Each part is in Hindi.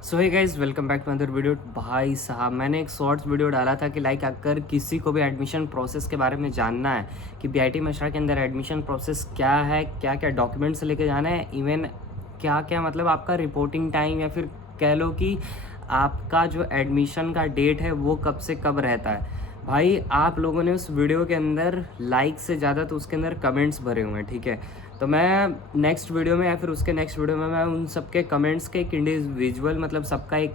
So hey guys, welcome back to another video. भाई साहब, मैंने एक शॉर्ट्स वीडियो डाला था कि लाइक अगर किसी को भी एडमिशन प्रोसेस के बारे में जानना है कि बीआईटी मिश्रा के अंदर एडमिशन प्रोसेस क्या है, क्या क्या डॉक्यूमेंट्स लेके जाना है, इवन क्या क्या मतलब आपका रिपोर्टिंग टाइम या फिर कह लो कि आपका जो एडमिशन का डेट है वो कब से कब रहता है। भाई आप लोगों ने उस वीडियो के अंदर लाइक से ज़्यादा तो उसके अंदर कमेंट्स भरे हुए हैं, ठीक है। तो मैं नेक्स्ट वीडियो में या फिर उसके नेक्स्ट वीडियो में मैं उन सबके कमेंट्स के एक इंडिविजुअल मतलब सबका एक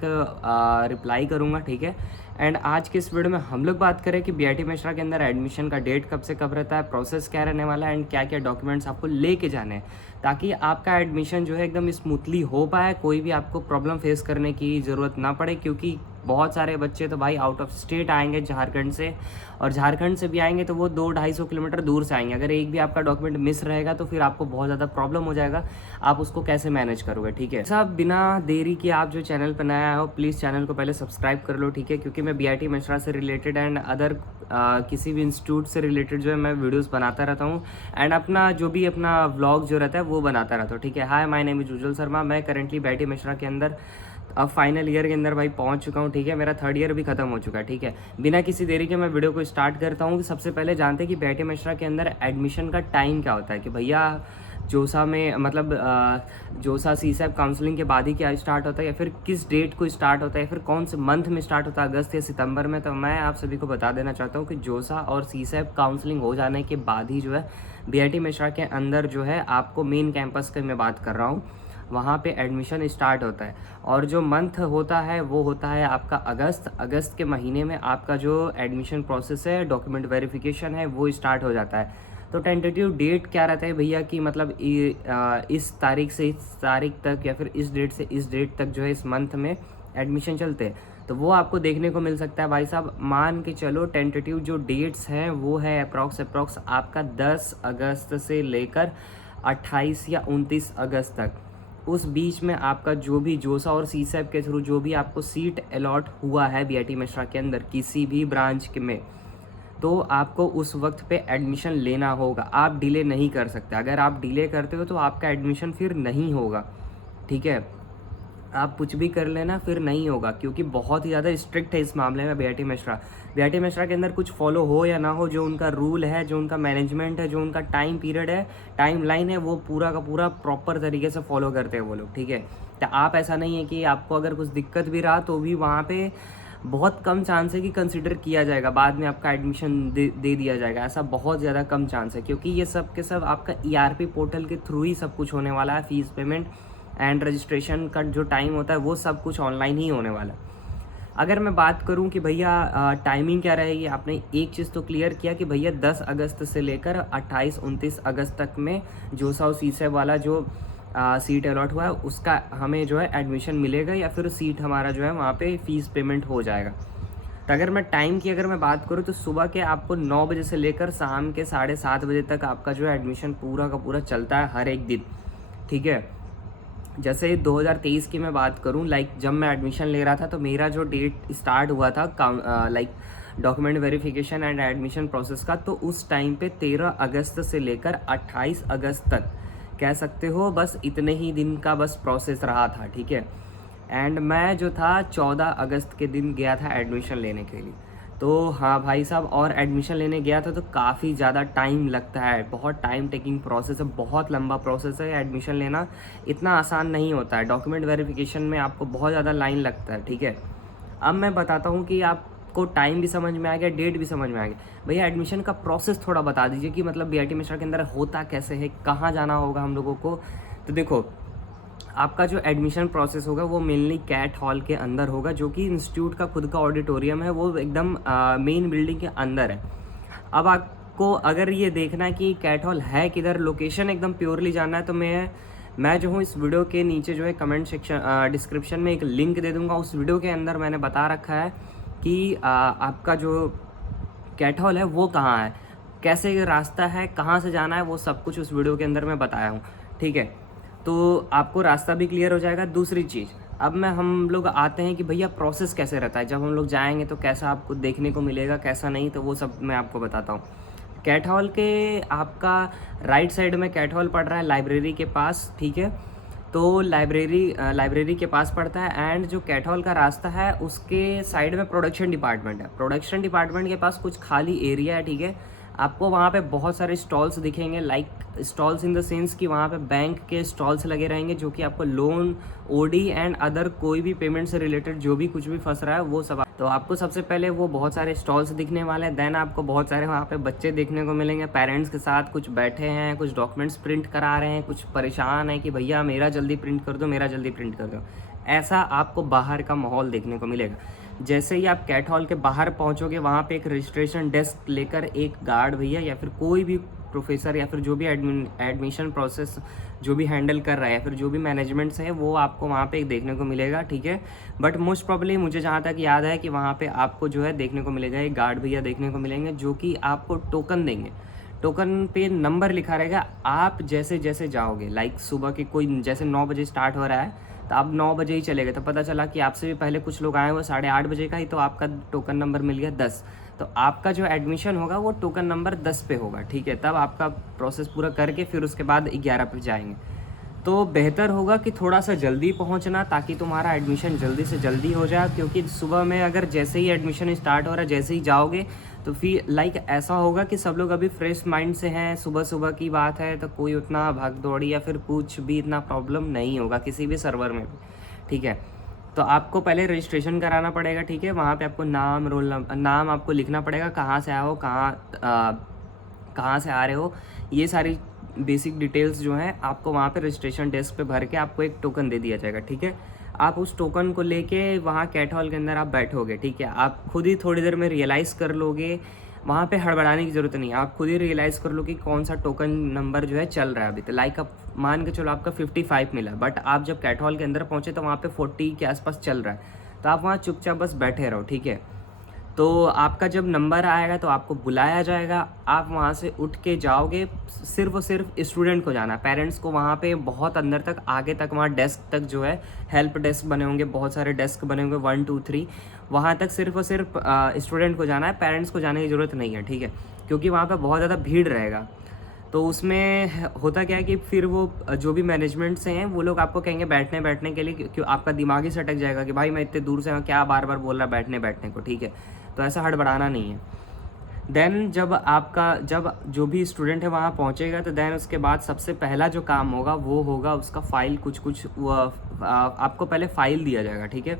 रिप्लाई करूँगा, ठीक है। एंड आज के इस वीडियो में हम लोग बात करें कि बीआईटी मिश्रा के अंदर एडमिशन का डेट कब से कब रहता है, प्रोसेस क्या रहने वाला है एंड क्या क्या डॉक्यूमेंट्स आपको लेके जाने हैं, ताकि आपका एडमिशन जो है एकदम स्मूथली हो पाए, कोई भी आपको प्रॉब्लम फेस करने की ज़रूरत ना पड़े। क्योंकि बहुत सारे बच्चे तो भाई आउट ऑफ स्टेट आएंगे झारखंड से, और झारखंड से भी आएंगे तो वो 200-250 किलोमीटर दूर से आएंगे। अगर एक भी आपका डॉक्यूमेंट मिस रहेगा तो फिर आपको बहुत ज़्यादा प्रॉब्लम हो जाएगा, आप उसको कैसे मैनेज करोगे, ठीक है। सब बिना देरी के आप जो चैनल पर नया हो प्लीज़ चैनल को पहले सब्सक्राइब कर लो, ठीक है। क्योंकि मैं बीआईटी मिश्रा से रिलेटेड एंड अदर किसी भी इंस्टीट्यूट से रिलेटेड जो है मैं वीडियोस बनाता रहता हूँ एंड अपना जो भी अपना व्लॉग जो रहता है वो बनाता रहता हूँ, ठीक है। हाय, माय नेम इज उज्जवल शर्मा। मैं करेंटली बीआईटी मिश्रा के अंदर अब फाइनल ईयर के अंदर भाई पहुंच चुका हूं, ठीक है। मेरा थर्ड ईयर भी खत्म हो चुका है, ठीक है। बिना किसी देरी के मैं वीडियो को स्टार्ट करता हूं कि सबसे पहले जानते हैं कि बीआईटी मिश्रा के अंदर एडमिशन का टाइम क्या होता है। कि भैया जोसा में मतलब जोसा सीसैप काउंसलिंग के बाद ही क्या स्टार्ट होता है, या फिर किस डेट को स्टार्ट होता है, या फिर कौन से मंथ में स्टार्ट होता है, अगस्त या सितंबर में। तो मैं आप सभी को बता देना चाहता हूँ कि जोसा और सीसैप काउंसलिंग हो जाने के बाद ही जो है बीआईटी मिश्रा के अंदर जो है आपको मेन कैंपस की मैं बात कर रहा हूँ, वहाँ पे एडमिशन स्टार्ट होता है। और जो मंथ होता है वो होता है आपका अगस्त के महीने में आपका जो एडमिशन प्रोसेस है, डॉक्यूमेंट वेरिफिकेशन है, वो स्टार्ट हो जाता है। तो टेंटेटिव डेट क्या रहता है भैया कि मतलब इस तारीख से इस तारीख तक या फिर इस डेट से इस डेट तक जो है इस मंथ में एडमिशन चलते हैं, तो वो आपको देखने को मिल सकता है। भाई साहब मान के चलो टेंटेटिव जो डेट्स हैं वो है अप्रॉक्स आपका 10 अगस्त से लेकर 28 या 29 अगस्त तक। उस बीच में आपका जो भी जोसा और सीसैप के थ्रू जो भी आपको सीट अलॉट हुआ है बीआईटी मिश्रा के अंदर किसी भी ब्रांच में, तो आपको उस वक्त पे एडमिशन लेना होगा। आप डिले नहीं कर सकते। अगर आप डिले करते हो तो आपका एडमिशन फिर नहीं होगा, ठीक है। आप कुछ भी कर लेना फिर नहीं होगा, क्योंकि बहुत ही ज़्यादा स्ट्रिक्ट है इस मामले में बीआईटी मिश्रा के अंदर कुछ फॉलो हो या ना हो, जो उनका रूल है, जो उनका मैनेजमेंट है, जो उनका टाइम पीरियड है, टाइम लाइन है, वो पूरा का पूरा प्रॉपर तरीके से फॉलो करते हैं वो लोग, ठीक है। तो आप ऐसा नहीं है कि आपको अगर कुछ दिक्कत भी रहा तो भी वहाँ पे बहुत कम चांस है कि कंसिडर किया जाएगा, बाद में आपका एडमिशन दे दिया जाएगा। ऐसा बहुत ज़्यादा कम चांस है, क्योंकि ये सब के सब आपका ईआरपी पोर्टल के थ्रू ही सब कुछ होने वाला है। फीस पेमेंट एंड रजिस्ट्रेशन का जो टाइम होता है वो सब कुछ ऑनलाइन ही होने वाला है। अगर मैं बात करूं कि भैया टाइमिंग क्या रहेगी, आपने एक चीज़ तो क्लियर किया कि भैया 10 अगस्त से लेकर 28-29 अगस्त तक में जोसा और सीसैप वाला जो सीट अलॉट हुआ है उसका हमें जो है एडमिशन मिलेगा, या फिर सीट हमारा जो है वहाँ पे फ़ीस पेमेंट हो जाएगा। तो अगर मैं टाइम की अगर मैं बात करूँ तो सुबह के आपको 9 बजे से लेकर शाम के 7:30 बजे तक आपका जो है एडमिशन पूरा का पूरा चलता है हर एक दिन, ठीक है। जैसे 2023 की मैं बात करूं, लाइक जब मैं एडमिशन ले रहा था तो मेरा जो डेट स्टार्ट हुआ था like document verification and admission process का, तो उस टाइम पे 13 अगस्त से लेकर 28 अगस्त तक कह सकते हो बस इतने ही दिन का बस प्रोसेस रहा था, ठीक है। एंड मैं जो था 14 अगस्त के दिन गया था एडमिशन लेने के लिए। तो हाँ भाई साहब, और एडमिशन लेने गया था तो काफ़ी ज़्यादा टाइम लगता है, बहुत टाइम टेकिंग प्रोसेस है, बहुत लंबा प्रोसेस है। एडमिशन लेना इतना आसान नहीं होता है। डॉक्यूमेंट वेरिफिकेशन में आपको बहुत ज़्यादा लाइन लगता है, ठीक है। अब मैं बताता हूँ कि आपको टाइम भी समझ में आ गया, डेट भी समझ में आ गया। भैया एडमिशन का प्रोसेस थोड़ा बता दीजिए कि मतलब बीआईटी मिश्रा के अंदर होता कैसे है, कहाँ जाना होगा हम लोगों को। तो देखो, आपका जो एडमिशन प्रोसेस होगा वो मेनली कैट हॉल के अंदर होगा, जो कि इंस्टीट्यूट का खुद का ऑडिटोरियम है, वो एकदम मेन बिल्डिंग के अंदर है। अब आपको अगर ये देखना है कि कैट हॉल है किधर, लोकेशन एकदम प्योरली जानना है, तो मैं जो हूँ इस वीडियो के नीचे जो है कमेंट सेक्शन डिस्क्रिप्शन में एक लिंक दे दूँगा। उस वीडियो के अंदर मैंने बता रखा है कि आपका जो कैट हॉल है वो कहाँ है, कैसे रास्ता है, कहाँ से जाना है, वो सब कुछ उस वीडियो के अंदर मैं बताया हूँ, ठीक है। तो आपको रास्ता भी क्लियर हो जाएगा। दूसरी चीज़, अब हम लोग आते हैं कि भैया प्रोसेस कैसे रहता है, जब हम लोग जाएंगे तो कैसा आपको देखने को मिलेगा, कैसा नहीं, तो वो सब मैं आपको बताता हूँ। कैट हॉल के आपका राइट साइड में कैट हॉल पड़ रहा है लाइब्रेरी के पास, ठीक है। तो लाइब्रेरी के पास पड़ता है। एंड जो कैट हॉल का रास्ता है उसके साइड में प्रोडक्शन डिपार्टमेंट है। प्रोडक्शन डिपार्टमेंट के पास कुछ खाली एरिया है, ठीक है। आपको वहाँ पे बहुत सारे स्टॉल्स दिखेंगे, like stalls in the sense कि वहाँ पे बैंक के स्टॉल्स लगे रहेंगे, जो कि आपको लोन, ओडी एंड अदर कोई भी पेमेंट से रिलेटेड जो भी कुछ भी फंस रहा है वो सब। तो आपको सबसे पहले वो बहुत सारे स्टॉल्स दिखने वाले हैं। देन आपको बहुत सारे वहाँ पे बच्चे देखने को मिलेंगे पेरेंट्स के साथ, कुछ बैठे हैं, कुछ डॉक्यूमेंट्स प्रिंट करा रहे हैं, कुछ परेशान है कि भैया मेरा जल्दी प्रिंट कर दो, मेरा जल्दी प्रिंट कर दो। ऐसा आपको बाहर का माहौल देखने को मिलेगा। जैसे ही आप कैट हॉल के बाहर पहुंचोगे, वहाँ पे एक रजिस्ट्रेशन डेस्क लेकर एक गार्ड भैया या फिर कोई भी प्रोफेसर या फिर जो भी एडमिशन प्रोसेस जो भी हैंडल कर रहा है या फिर जो भी मैनेजमेंट्स है वो आपको वहाँ पे देखने को मिलेगा, ठीक है। बट मोस्ट प्रॉब्ली मुझे जहाँ तक याद है कि वहाँ पे आपको जो है देखने को मिलेगा एक गार्ड भैया देखने को मिलेंगे, जो कि आपको टोकन देंगे। टोकन पे नंबर लिखा रहेगा। आप जैसे जैसे जाओगे, लाइक सुबह के कोई जैसे 9 बजे स्टार्ट हो रहा है तो आप 9 बजे ही चले गए, तो पता चला कि आपसे भी पहले कुछ लोग आए हुए 8:30 बजे का ही, तो आपका टोकन नंबर मिल गया 10। तो आपका जो एडमिशन होगा वो टोकन नंबर 10 पे होगा, ठीक है। तब आपका प्रोसेस पूरा करके फिर उसके बाद 11 पे जाएंगे। तो बेहतर होगा कि थोड़ा सा जल्दी पहुंचना, ताकि तुम्हारा एडमिशन जल्दी से जल्दी हो जाए। क्योंकि सुबह में अगर जैसे ही एडमिशन स्टार्ट हो रहा है, जैसे ही जाओगे, तो फिर लाइक ऐसा होगा कि सब लोग अभी फ्रेश माइंड से हैं, सुबह सुबह की बात है, तो कोई उतना भाग दौड़ी या फिर कुछ भी इतना प्रॉब्लम नहीं होगा किसी भी सर्वर में भी, ठीक है। तो आपको पहले रजिस्ट्रेशन कराना पड़ेगा, ठीक है। वहाँ पे आपको नाम, रोल नंबर, नाम आपको लिखना पड़ेगा, कहाँ से आए हो, कहाँ से आ रहे हो, ये सारी बेसिक डिटेल्स जो हैं आपको वहाँ पे रजिस्ट्रेशन डेस्क पे भर के आपको एक टोकन दे दिया जाएगा, ठीक है। आप उस टोकन को लेके वहाँ कैट हॉल के अंदर आप बैठोगे, ठीक है। आप खुद ही थोड़ी देर में रियलाइज़ कर लोगे, वहाँ पे हड़बड़ाने की ज़रूरत नहीं है। आप खुद ही रियलाइज़ कर लो कि कौन सा टोकन नंबर जो है चल रहा है अभी। तो लाइक आप मान के चलो आपका 55 मिला, बट आप जब कैट हॉल के अंदर पहुँचे तो वहाँ पे 40 के आसपास चल रहा है। तो आप वहाँ चुपचाप बस बैठे रहो, ठीक है। तो आपका जब नंबर आएगा तो आपको बुलाया जाएगा, आप वहाँ से उठ के जाओगे। सिर्फ और सिर्फ स्टूडेंट को जाना है, पेरेंट्स को वहाँ पे बहुत अंदर तक, आगे तक, वहाँ डेस्क तक जो है हेल्प डेस्क बने होंगे, बहुत सारे डेस्क बने होंगे 1 2 3, वहाँ तक सिर्फ और सिर्फ स्टूडेंट को जाना है, पेरेंट्स को जाने की ज़रूरत नहीं है, ठीक है। क्योंकि वहाँ पर बहुत ज़्यादा भीड़ रहेगा। तो उसमें होता क्या है कि फिर वो जो भी मैनेजमेंट से हैं वो लोग आपको कहेंगे बैठने के लिए, क्योंकि आपका दिमाग ही सटक जाएगा कि भाई मैं इतने दूर से हूँ, क्या बार बार बोल रहा बैठने को, ठीक है। तो ऐसा हड़बड़ाना नहीं है। देन जब जो भी स्टूडेंट है वहाँ पहुँचेगा, तो देन उसके बाद सबसे पहला जो काम होगा वो होगा उसका फाइल, कुछ आपको पहले फाइल दिया जाएगा, ठीक है।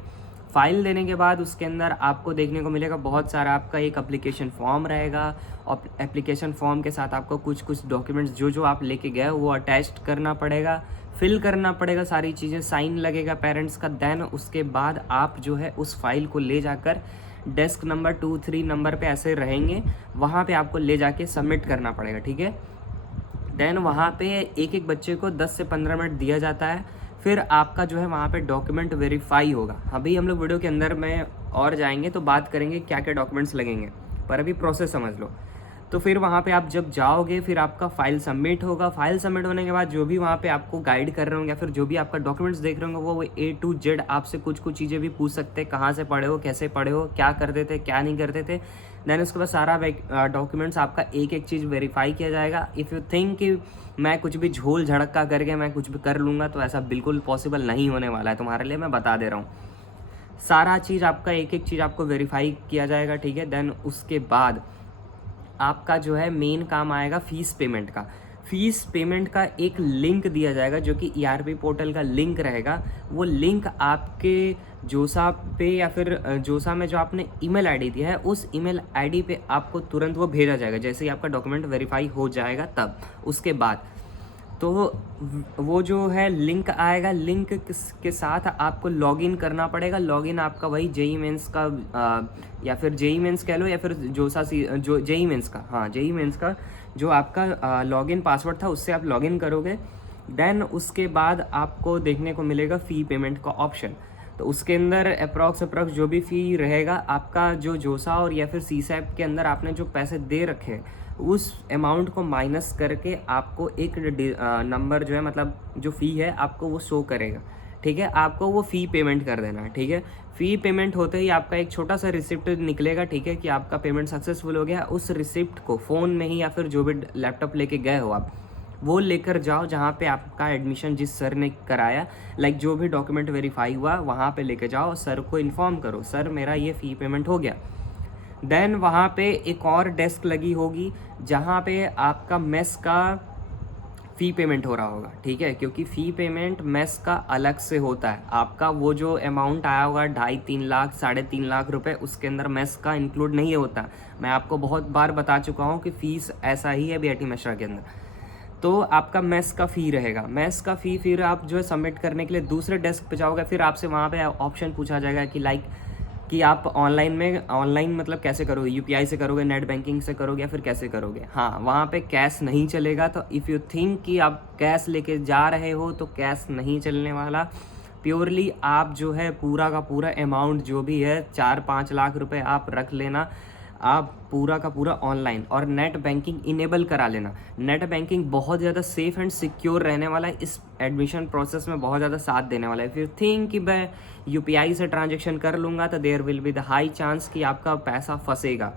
फाइल देने के बाद उसके अंदर आपको देखने को मिलेगा बहुत सारा आपका एक एप्लीकेशन फॉर्म रहेगा, और एप्लीकेशन फॉर्म के साथ आपको कुछ डॉक्यूमेंट्स जो आप लेके गए वो अटैच करना पड़ेगा, फिल करना पड़ेगा, सारी चीज़ें, साइन लगेगा पेरेंट्स का। देन उसके बाद आप जो है उस फाइल को ले जाकर डेस्क नंबर 2 3 नंबर पे ऐसे रहेंगे, वहाँ पे आपको ले जाके सबमिट करना पड़ेगा, ठीक है। देन वहाँ पे एक बच्चे को 10 से 15 मिनट दिया जाता है, फिर आपका जो है वहाँ पे डॉक्यूमेंट वेरीफाई होगा। अभी हम लोग वीडियो के अंदर में और जाएंगे तो बात करेंगे क्या क्या डॉक्यूमेंट्स लगेंगे, पर अभी प्रोसेस समझ लो। तो फिर वहाँ पे आप जब जाओगे, फिर आपका फाइल सबमिट होगा। फाइल सबमिट होने के बाद जो भी वहाँ पे आपको गाइड कर रहे होंगे या फिर जो भी आपका डॉक्यूमेंट्स देख रहे होंगे वो A to Z आपसे कुछ चीज़ें भी पूछ सकते हैं, कहाँ से पढ़े हो, कैसे पढ़े हो, क्या करते थे, क्या नहीं करते थे। देन उसके बाद सारा डॉक्यूमेंट्स आपका एक चीज़ वेरीफाई किया जाएगा। इफ़ यू थिंक कि मैं कुछ भी झोल झड़का करके मैं कुछ भी कर लूँगा, तो ऐसा बिल्कुल पॉसिबल नहीं होने वाला है तुम्हारे लिए, मैं बता दे रहा हूँ। सारा चीज़ आपका एक चीज़ आपको वेरीफाई किया जाएगा, ठीक है। देन उसके बाद आपका जो है मेन काम आएगा फीस पेमेंट का। फीस पेमेंट का एक लिंक दिया जाएगा, जो कि ERP पोर्टल का लिंक रहेगा। वो लिंक आपके जोसा पे या फिर जोसा में जो आपने ईमेल आईडी दिया है, उस ईमेल आईडी पे आपको तुरंत वो भेजा जाएगा, जैसे ही आपका डॉक्यूमेंट वेरीफाई हो जाएगा तब। उसके बाद तो वो जो है लिंक आएगा, लिंक के साथ आपको लॉगिन करना पड़ेगा। लॉगिन आपका वही जेई मेंस का या फिर जेई मेंस कह लो, या फिर जो जेई मेंस का, हाँ जेई मेंस का जो आपका लॉगिन पासवर्ड था उससे आप लॉगिन करोगे। देन उसके बाद आपको देखने को मिलेगा फ़ी पेमेंट का ऑप्शन। तो उसके अंदर अप्रॉक्स जो भी फ़ी रहेगा आपका, जो जोसा और या फिर सीसैप के अंदर आपने जो पैसे दे रखे उस अमाउंट को माइनस करके आपको एक नंबर जो है, मतलब जो फ़ी है आपको वो शो करेगा, ठीक है। आपको वो फ़ी पेमेंट कर देना है, ठीक है। फ़ी पेमेंट होते ही आपका एक छोटा सा रिसिप्ट निकलेगा, ठीक है, कि आपका पेमेंट सक्सेसफुल हो गया। उस रिसिप्ट को फ़ोन में ही या फिर जो भी लैपटॉप लेके गए हो आप, वो लेकर जाओ जहाँ पे आपका एडमिशन जिस सर ने कराया, लाइक जो भी डॉक्यूमेंट वेरीफाई हुआ वहाँ पे लेके जाओ, सर को इन्फॉर्म करो सर मेरा ये फ़ी पेमेंट हो गया। देन वहाँ पे एक और डेस्क लगी होगी जहाँ पे आपका मेस का फ़ी पेमेंट हो रहा होगा, ठीक है, क्योंकि फ़ी पेमेंट मेस का अलग से होता है। आपका वो जो अमाउंट आया होगा 2.5-3 लाख 3.5 लाख रुपए, उसके अंदर मेस का इंक्लूड नहीं होता। मैं आपको बहुत बार बता चुका हूँ कि फ़ीस ऐसा ही है बीआईटी मिश्रा के अंदर। तो आपका मेस का फ़ी रहेगा, मेस का फ़ी फिर आप जो है सबमिट करने के लिए दूसरे डेस्क पे जाओगे, फिर आपसे वहाँ पे ऑप्शन पूछा जाएगा कि लाइक कि आप ऑनलाइन मतलब कैसे करोगे, यूपीआई से करोगे, नेट बैंकिंग से करोगे या फिर कैसे करोगे। हाँ, वहाँ पे कैश नहीं चलेगा। तो इफ़ यू थिंक कि आप कैश लेके जा रहे हो तो कैश नहीं चलने वाला। प्योरली आप जो है पूरा का पूरा अमाउंट जो भी है 4-5 लाख रुपए आप रख लेना, आप पूरा का पूरा ऑनलाइन और नेट बैंकिंग इनेबल करा लेना। नेट बैंकिंग बहुत ज़्यादा सेफ़ एंड सिक्योर रहने वाला है, इस एडमिशन प्रोसेस में बहुत ज़्यादा साथ देने वाला है। इफ़ यू थिंक कि मैं यूपीआई से ट्रांजेक्शन कर लूँगा तो there will be the high chance कि आपका पैसा फंसेगा।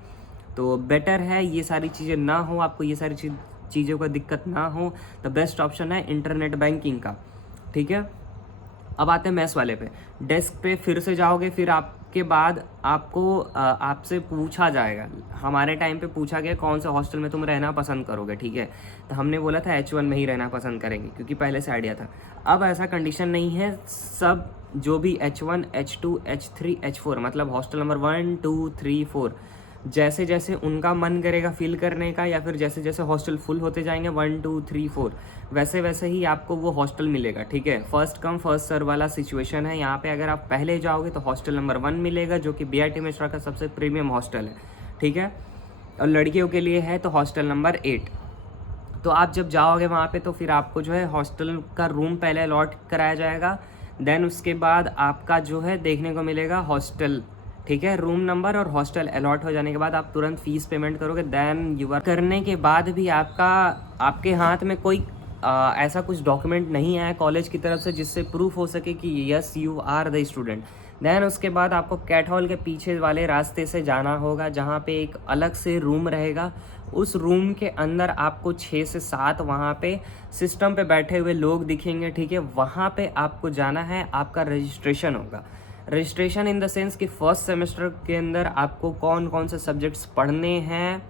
तो बेटर है ये सारी चीज़ें ना हो, आपको ये सारी चीज़ों का दिक्कत ना हो। तो बेस्ट ऑप्शन है इंटरनेट बैंकिंग का, ठीक है। अब आते हैं मेस वाले पे। डेस्क पे फिर से जाओगे, फिर आपके बाद आपको आपसे पूछा जाएगा, हमारे टाइम पे पूछा गया कौन से हॉस्टल में तुम रहना पसंद करोगे, ठीक है। तो हमने बोला था H1 में ही रहना पसंद करेंगे क्योंकि पहले से आइडिया था। अब ऐसा कंडीशन नहीं है, सब जो भी H1, H2, H3, H4 मतलब हॉस्टल नंबर 1, 2, 3, 4 जैसे जैसे उनका मन करेगा फिल करने का, या फिर जैसे जैसे हॉस्टल फुल होते जाएंगे 1, 2, 3, 4 वैसे वैसे ही आपको वो हॉस्टल मिलेगा, ठीक है। फर्स्ट कम फर्स्ट सर्व वाला सिचुएशन है यहाँ पे। अगर आप पहले जाओगे तो हॉस्टल नंबर 1 मिलेगा जो कि बीआईटी मिश्रा का सबसे प्रीमियम हॉस्टल है, ठीक है। और लड़कियों के लिए है तो हॉस्टल नंबर 8। तो आप जब जाओगे वहाँ पे तो फिर आपको जो है हॉस्टल का रूम पहले अलॉट कराया जाएगा। देन उसके बाद आपका जो है देखने को मिलेगा हॉस्टल, ठीक है। रूम नंबर और हॉस्टल अलॉट हो जाने के बाद आप तुरंत फीस पेमेंट करोगे। देन यूआर करने के बाद भी आपके हाथ में कोई ऐसा कुछ डॉक्यूमेंट नहीं आया कॉलेज की तरफ से जिससे प्रूफ हो सके कि yes you are the student. Then उसके बाद आपको कैट हॉल के पीछे वाले रास्ते से जाना होगा जहाँ पे एक अलग से रूम रहेगा। उस रूम के अंदर आपको 6 से 7 वहाँ पे सिस्टम पे बैठे हुए लोग दिखेंगे, ठीक है। वहाँ पे आपको जाना है, आपका रजिस्ट्रेशन होगा। रजिस्ट्रेशन इन द सेंस कि फर्स्ट सेमेस्टर के अंदर आपको कौन कौन से सब्जेक्ट्स पढ़ने हैं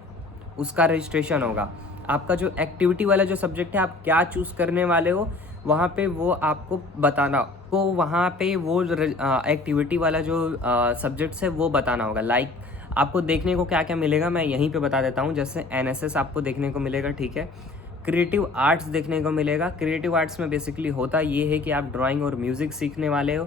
उसका रजिस्ट्रेशन होगा। आपका जो एक्टिविटी वाला जो सब्जेक्ट है, आप क्या चूज़ करने वाले हो वहाँ पे वो आपको बताना, को वहाँ पे वो एक्टिविटी वाला जो सब्जेक्ट्स है वो बताना होगा। लाइक आपको देखने को क्या क्या मिलेगा मैं यहीं पे बता देता हूँ। जैसे एनएसएस आपको देखने को मिलेगा, ठीक है। क्रिएटिव आर्ट्स देखने को मिलेगा। क्रिएटिव आर्ट्स में बेसिकली होता ये है कि आप ड्राइंग और म्यूज़िक सीखने वाले हो।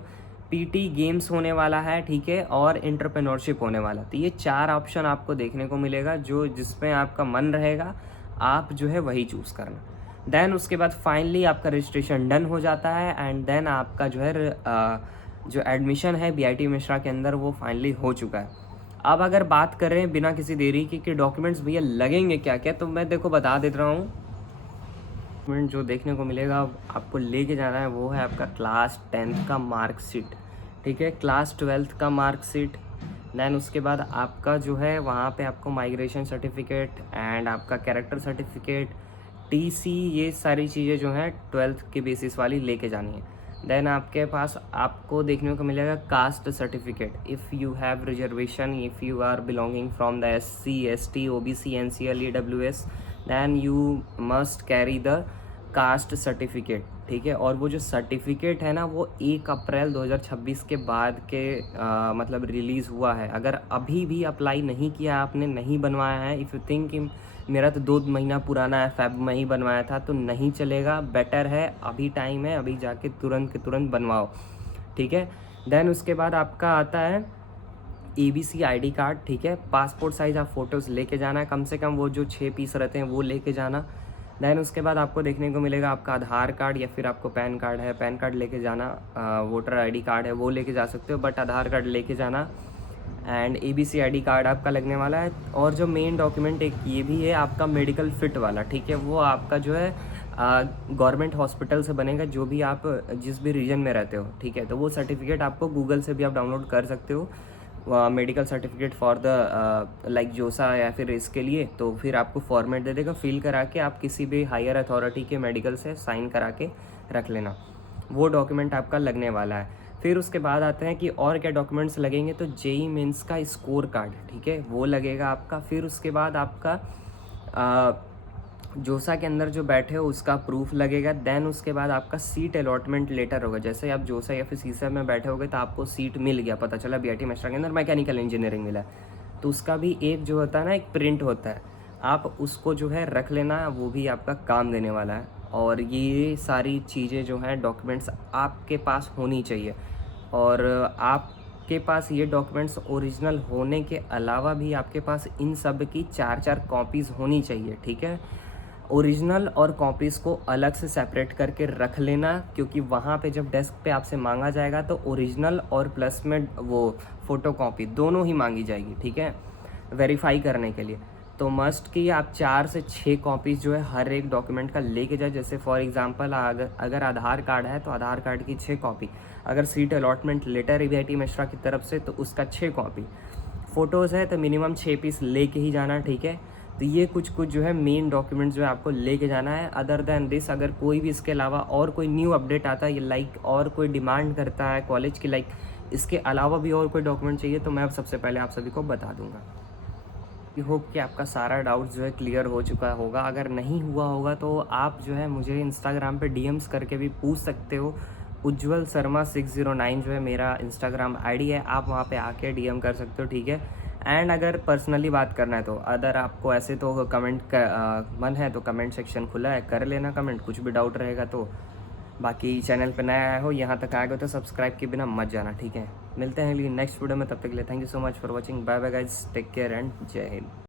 पीटी गेम्स होने वाला है, ठीक है, और एंटरप्रेन्योरशिप होने वाला। तो ये 4 ऑप्शन आपको देखने को मिलेगा, जो जिसमें आपका मन रहेगा आप जो है वही चूज़ करना। देन उसके बाद फाइनली आपका रजिस्ट्रेशन डन हो जाता है एंड देन आपका जो है जो एडमिशन है बीआईटी मिश्रा के अंदर वो फाइनली हो चुका है। अब अगर बात करें बिना किसी देरी की कि डॉक्यूमेंट्स भैया लगेंगे क्या क्या, तो मैं देखो बता देता रहा हूँ। डॉक्यूमेंट जो देखने को मिलेगा आपको लेके जाना है वो है आपका क्लास 10th का मार्कशीट, ठीक है, क्लास 12th का मार्कशीट। देन उसके बाद आपका जो है वहाँ पे आपको माइग्रेशन सर्टिफिकेट एंड आपका कैरेक्टर सर्टिफिकेट, टीसी, ये सारी चीज़ें जो हैं 12th के बेसिस वाली लेके जानी है। देन आपके पास आपको देखने को मिलेगा caste certificate. If you have reservation, if you are belonging from the SC, ST, OBC, NCL, EWS, than you must carry the caste certificate, ठीक है। और वो जो सर्टिफिकेट है ना वो 1 अप्रैल 2026 के बाद के मतलब रिलीज़ हुआ है। अगर अभी भी अप्लाई नहीं किया आपने, नहीं बनवाया है, इफ़ यू थिंक कि मेरा तो 2 महीना पुराना है, फेब में ही बनवाया था, तो नहीं चलेगा। बेटर है अभी टाइम है, अभी जाके तुरंत के तुरंत बनवाओ, ठीक है। देन उसके बाद आपका आता है ABC ID कार्ड, ठीक है। पासपोर्ट साइज़ आप फ़ोटोज़ लेके जाना है, कम से कम वो जो 6 पीस रहते हैं वो लेके जाना। देन उसके बाद आपको देखने को मिलेगा आपका आधार कार्ड या फिर आपको पैन कार्ड है, पैन कार्ड लेके जाना। वोटर ID कार्ड है वो लेके जा सकते हो, बट आधार कार्ड लेके जाना। एंड ABC ID कार्ड आपका लगने वाला है। और जो मेन डॉक्यूमेंट एक ये भी है आपका मेडिकल फिट वाला, ठीक है। वो आपका जो है गवर्नमेंट हॉस्पिटल से बनेगा, जो भी आप जिस भी रीजन में रहते हो, ठीक है। तो वो सर्टिफिकेट आपको गूगल से भी आप डाउनलोड कर सकते हो। Medical certificate for the like जोसा या फिर इसके लिए, तो फिर आपको फॉर्मेट दे देगा, फिल करा के आप किसी भी हायर अथॉरिटी के मेडिकल से साइन करा के रख लेना। वो डॉक्यूमेंट आपका लगने वाला है। फिर उसके बाद आते हैं कि और क्या डॉक्यूमेंट्स लगेंगे, तो जेई मेंस का स्कोर कार्ड, ठीक है, वो लगेगा आपका। फिर उसके बाद आपका जोसा के अंदर जो बैठे हो उसका प्रूफ लगेगा। देन उसके बाद आपका सीट अलॉटमेंट लेटर होगा। जैसे आप जोसा या फिर सीसा में बैठे होगे तो आपको सीट मिल गया, पता चला बीआईटी मेस्ट्रा के अंदर मैकेनिकल इंजीनियरिंग मिला, तो उसका भी एक जो होता है ना, एक प्रिंट होता है, आप उसको जो है रख लेना, वो भी आपका काम देने वाला है। और ये सारी चीज़ें जो हैं डॉक्यूमेंट्स आपके पास होनी चाहिए। और आपके पास ये डॉक्यूमेंट्स ओरिजिनल होने के अलावा भी आपके पास इन सब की 4-4 कॉपीज़ होनी चाहिए, ठीक है। ओरिजिनल और कॉपीज़ को अलग से सेपरेट करके रख लेना, क्योंकि वहाँ पे जब डेस्क पे आपसे मांगा जाएगा तो ओरिजिनल और प्लस में वो फ़ोटो कॉपी दोनों ही मांगी जाएगी, ठीक है, वेरीफाई करने के लिए। तो मस्ट कि आप 4 से 6 कॉपीज़ जो है हर एक डॉक्यूमेंट का लेके जाए। जैसे फॉर एग्जांपल अगर आधार कार्ड है तो आधार कार्ड की 6 कॉपी, अगर सीट अलॉटमेंट लेटर है बीआईटी मेस्ट्रा की तरफ से तो उसका 6 कॉपी, फ़ोटोज़ है तो मिनिमम 6 पीस लेके ही जाना, ठीक है। तो ये कुछ जो है मेन डॉक्यूमेंट्स जो है आपको लेके जाना है। अदर देन दिस अगर कोई भी इसके अलावा और कोई न्यू अपडेट आता है, ये लाइक और कोई डिमांड करता है कॉलेज की, लाइक इसके अलावा भी और कोई डॉक्यूमेंट चाहिए, तो मैं सबसे पहले आप सभी को बता दूंगा। आई होप कि आपका सारा डाउट जो है क्लियर हो चुका होगा। अगर नहीं हुआ होगा तो आप जो है मुझे इंस्टाग्राम पे डीएम्स करके भी पूछ सकते हो। उज्ज्वल शर्मा 609 जो है मेरा इंस्टाग्राम आईडी है, आप वहाँ पे आके डीएम कर सकते हो, ठीक है। एंड अगर पर्सनली बात करना है तो अदर आपको ऐसे तो कमेंट का मन है तो कमेंट सेक्शन खुला है, कर लेना कमेंट, कुछ भी डाउट रहेगा तो। बाकी चैनल पे नया आया हो, यहाँ तक आए हो तो सब्सक्राइब के बिना मत जाना, ठीक है। मिलते हैं लेकिन नेक्स्ट वीडियो में, तब तक के लिए thank you so much for watching. Bye bye guys, take care and जय हिंद।